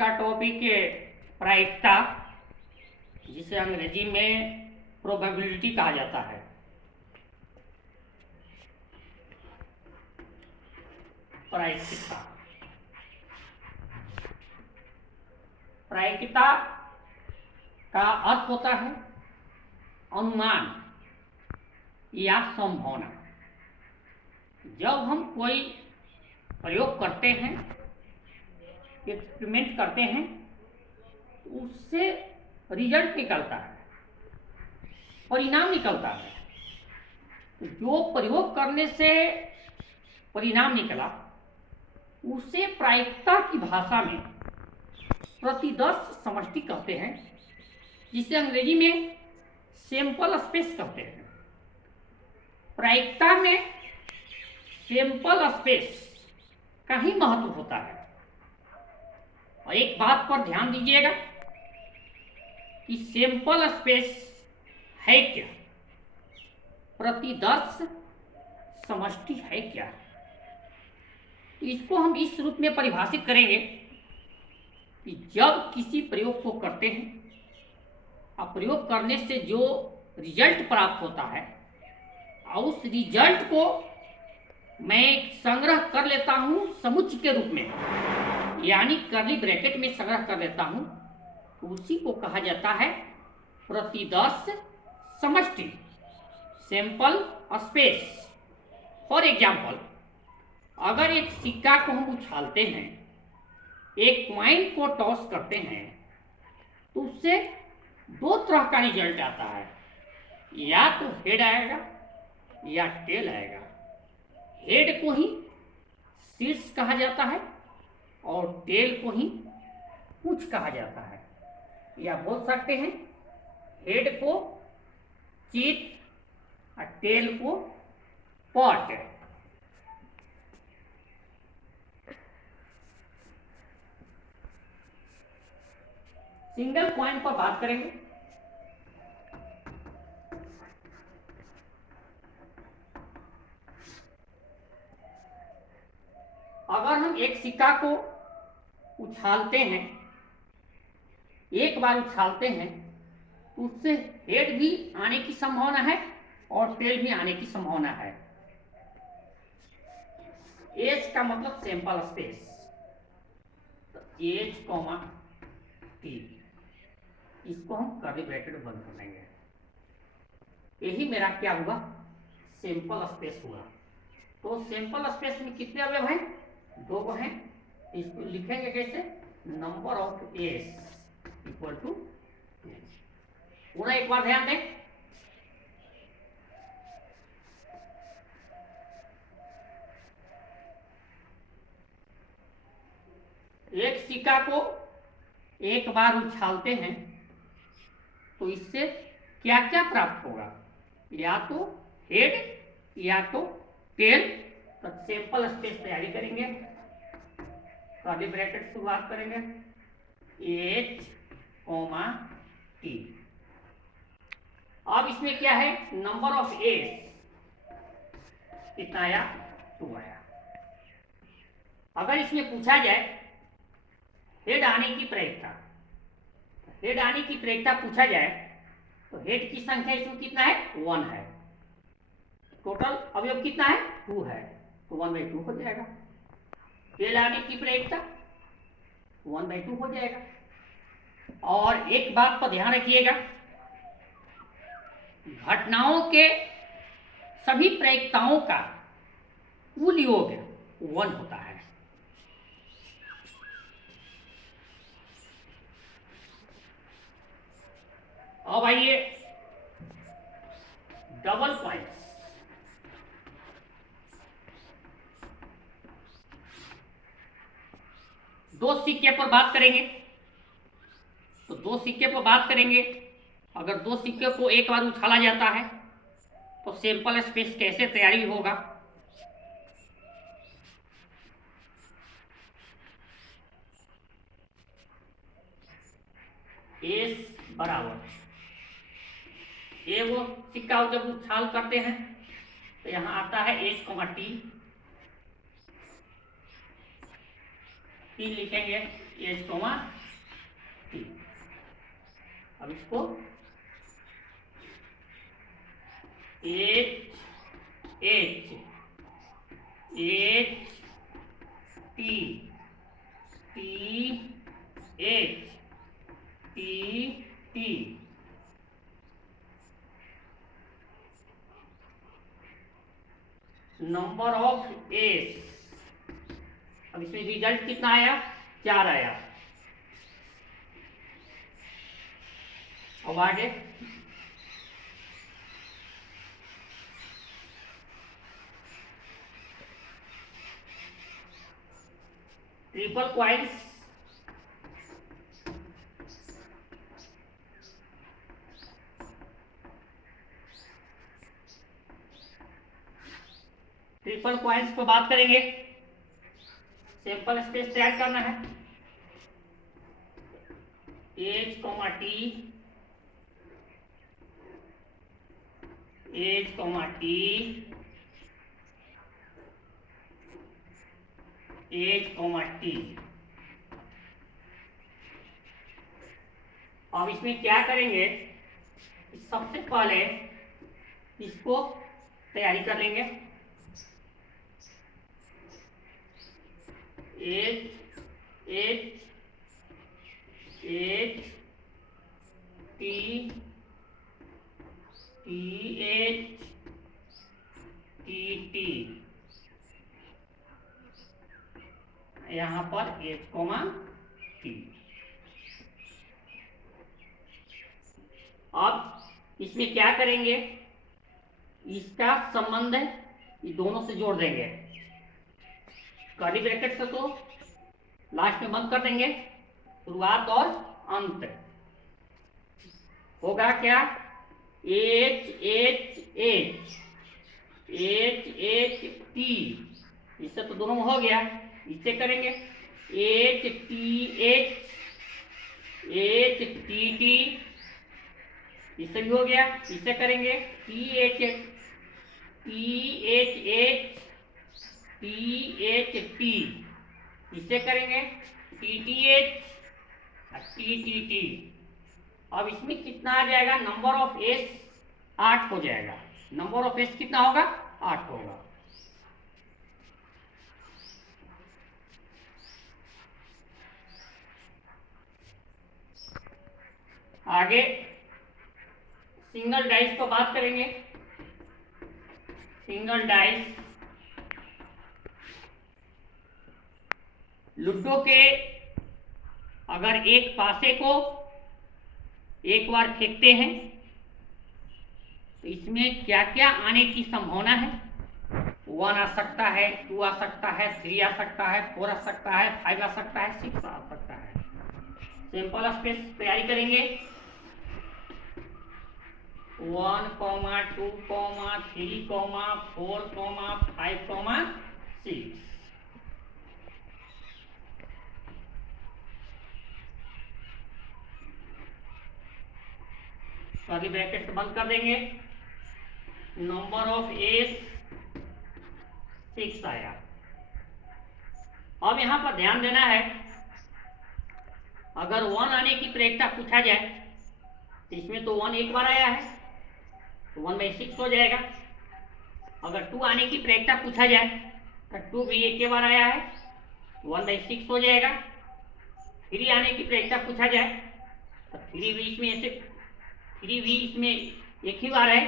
का टॉपिक है प्रायिकता, जिसे अंग्रेजी में प्रोबेबिलिटी कहा जाता है। प्रायिकता प्रायिकता का अर्थ होता है अनुमान या संभावना। जब हम कोई प्रयोग करते हैं, एक्सपेरिमेंट करते हैं, तो उससे रिजल्ट निकलता है, परिणाम निकलता है। तो जो प्रयोग करने से परिणाम निकला उसे प्रायिकता की भाषा में प्रतिदर्श समष्टि कहते हैं, जिसे अंग्रेजी में सैंपल स्पेस कहते हैं। प्रायिकता में सैंपल स्पेस का ही महत्व होता है। और एक बात पर ध्यान दीजिएगा कि सैंपल स्पेस है क्या, प्रतिदर्श समष्टि है क्या। तो इसको हम इस रूप में परिभाषित करेंगे कि जब किसी प्रयोग को करते हैं और प्रयोग करने से जो रिजल्ट प्राप्त होता है और उस रिजल्ट को मैं संग्रह कर लेता हूं समुच्चय के रूप में, यानी कर्ली ब्रैकेट में संग्रह कर लेता हूं, तो उसी को कहा जाता है प्रतिदर्श समष्टि, सैंपल स्पेस। फॉर एग्जाम्पल, अगर एक सिक्का को हम उछालते हैं, एक कॉइन को टॉस करते हैं, तो उससे दो तरह का रिजल्ट आता है, या तो हेड आएगा या टेल आएगा। हेड को ही शीर्ष कहा जाता है और टेल को ही पूंछ कहा जाता है, या बोल सकते हैं हेड को चित और टेल को पॉट। सिंगल पॉइंट पर बात करेंगे। अगर हम एक सिक्का को उछालते हैं, एक बार उछालते हैं, तो उससे हेड भी आने की संभावना है और टेल भी आने की संभावना है। एच का मतलब सैंपल स्पेस, तो एच कॉमा टी, इसको हम कर्ली ब्रैकेट में बंद कर देंगे। यही मेरा क्या हुआ, सैंपल स्पेस हुआ। तो सैंपल स्पेस में कितने अवयव हैं, दो को हैं। इसको लिखेंगे कैसे, number of S equal to H. पूरा एक बार ध्यान दें, एक सिक्का को एक बार उछालते हैं तो इससे क्या क्या प्राप्त होगा, या तो हेड या तो टेल। तो सैंपल स्पेस तैयारी करेंगे, कर्ली ब्रैकेट शुरुआत करेंगे, एच कॉमा टी। अब इसमें क्या है, नंबर ऑफ एस कितना आया, 2 आया। अगर इसमें पूछा जाए हेड आने की प्रायिकता, हेड आने की प्रायिकता पूछा जाए, तो हेड की संख्या इसमें कितना है, 1 है। टोटल अवयव कितना है, 2 है, तो 1/2 हो जाएगा। टेल आने की प्रायिकता 1/2 हो जाएगा। और एक बात पर ध्यान रखिएगा, घटनाओं के सभी प्रायिकताओं का कुल योग 1 होता है। अब आइए डबल पॉइंट्स। दो सिक्के पर बात करेंगे, तो दो सिक्के पर बात करेंगे। अगर दो सिक्के को एक बार उछाला जाता है तो सैंपल स्पेस कैसे तैयारी होगा, एस बराबर, ये वो सिक्का जब उछाल करते हैं तो यहाँ आता है एच कॉमा टी, 3 लिखेंगे एच कॉमा टी। अब इसको H H H T T H T T. Number of S, अब इसमें रिजल्ट कितना आया? 4 आया। अब आगे ट्रिपल क्वाइल्स, ट्रिपल क्वाइल्स पर बात करेंगे। सैंपल स्पेस तैयार करना है। H comma T H comma T H comma T. अब इसमें क्या करेंगे? सबसे पहले इसको तैयारी कर लेंगे। H H H T T H T T, यहां पर एच कॉमा टी। अब इसमें क्या करेंगे? इसका संबंध है, ये दोनों से जोड़ देंगे। कर्ली ब्रैकेट से तो लास्ट में बंद कर देंगे, शुरुआत और अंत। होगा क्या? H H H H H T, इससे तो दोनों में हो गया। इससे करेंगे H T H T T, इससे भी हो गया। इससे करेंगे टी एच टी, इससे करेंगे टी टी टी। अब इसमें कितना आ जाएगा? नंबर ऑफ एस 8 हो जाएगा। नंबर ऑफ एस कितना होगा? 8 होगा। आगे सिंगल डाइस को बात करेंगे। सिंगल डाइस, लूडो के अगर एक पासे को एक बार फेंकते हैं तो इसमें क्या क्या आने की संभावना है? 1 आ सकता है, 2 आ सकता है, 3 आ सकता है, 4 आ सकता है, 5 आ सकता है, 6 आ सकता है। सैंपल स्पेस तैयारी करेंगे। 1, 2, 3, 4, 5, 6। कर्ली ब्रैकेट से बंद कर देंगे। नंबर ऑफ एस 6 आया। अब यहां पर ध्यान देना है, अगर 1 आने की प्रेरिकता पूछा जाए तो इसमें तो 1 एक बार आया है तो 1/6 हो जाएगा। अगर 2 आने की प्रेरिकता पूछा जाए तो 2 भी एक बार आया है, 1/6 हो जाएगा। 3 आने की प्रेरिकता पूछा जाए तो 3 भी इसमें ऐसे 3 भी इसमें एक ही बार है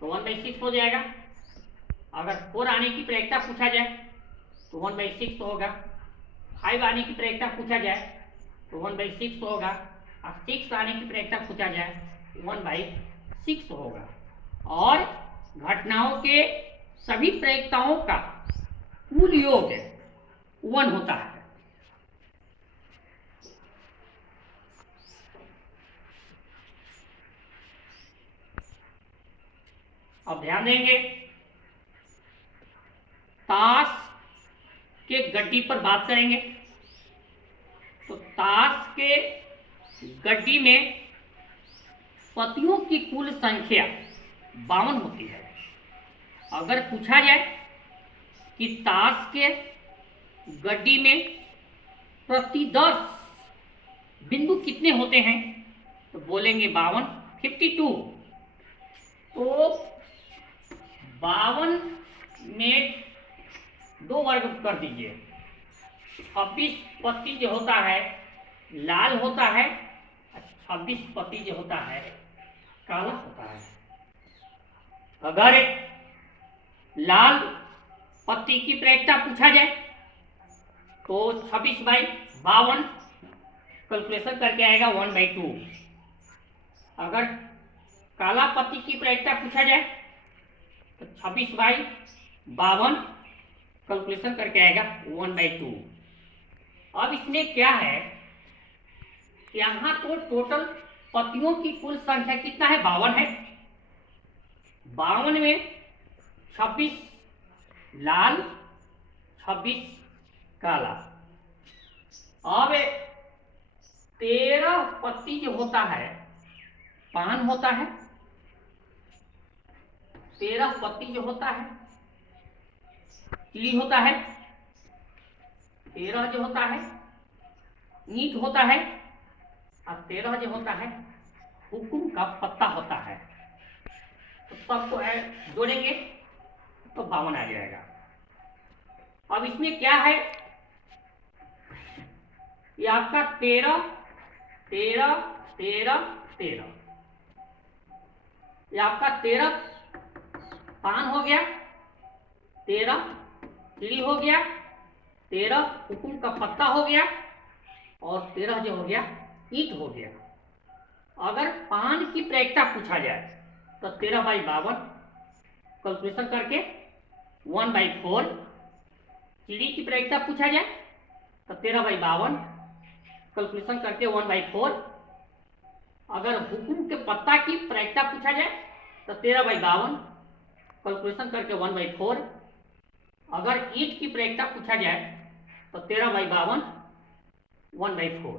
तो 1/6 हो जाएगा। अगर 4 आने की प्रेरिकता पूछा जाए तो 1/6 होगा। 5 आने की प्रेरिकता पूछा जाए तो 1/6 होगा। और 6 आने की प्रेरिकता पूछा जाए 1/6 होगा। और घटनाओं के सभी प्रेरिकताओं का कुल योग 1 होता है। अब ध्यान देंगे, ताश के गड्डी पर बात करेंगे। तो ताश के गड्डी में पतियों की कुल संख्या 52 होती है। अगर पूछा जाए कि ताश के गड्डी में प्रति 10 बिंदु कितने होते हैं? तो बोलेंगे 52, 52। तो 52 में 2 वर्ग कर दीजिए। 26 पत्ती जो होता है लाल होता है, 26 पत्ती जो होता है काला होता है। अगर लाल पत्ती की प्रायिकता पूछा जाए तो 26/52 कैलकुलेशन करके आएगा 1/2। अगर काला पत्ती की प्रायिकता पूछा जाए तो 26/52 कैलकुलेशन करके आएगा 1/2। अब इसमें क्या है, यहाँ तो टोटल पत्तियों की कुल संख्या कितना है? 52 है। 52 में 26 लाल, 26 काला। अब 13 पत्ती जो होता है पान होता है, 13 पत्ती जो होता है तिली होता है, 13 जो होता है ईंट होता है, और 13 जो होता है हुकुम का पत्ता होता है। तो सबको जोड़ेंगे तो 52 आ जाएगा। अब इसमें क्या है, ये आपका 13, 13, 13, 13, ये आपका 13 पान हो गया, 13 तिली हो गया, 13 हुकुम का पत्ता हो गया, और 13 जो हो गया ईंट हो गया। अगर पान की प्रायिकता पूछा जाए तो 13/52 कैलकुलेशन करके 1/4। चिड़ी की प्रायिकता पूछा जाए तो 13/52 कैलकुलेशन करके 1/4। अगर हुकुम के पत्ता की प्रायिकता पूछा जाए तो 13/52 कैलकुलेशन करके 1/4। अगर ईंट की प्रायिकता पूछा जाए तो 13/52 1/4।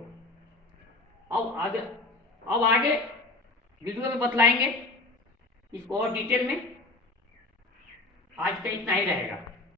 अब आगे वीडियो में बतलाएंगे इसको और डिटेल में। आज का इतना ही रहेगा।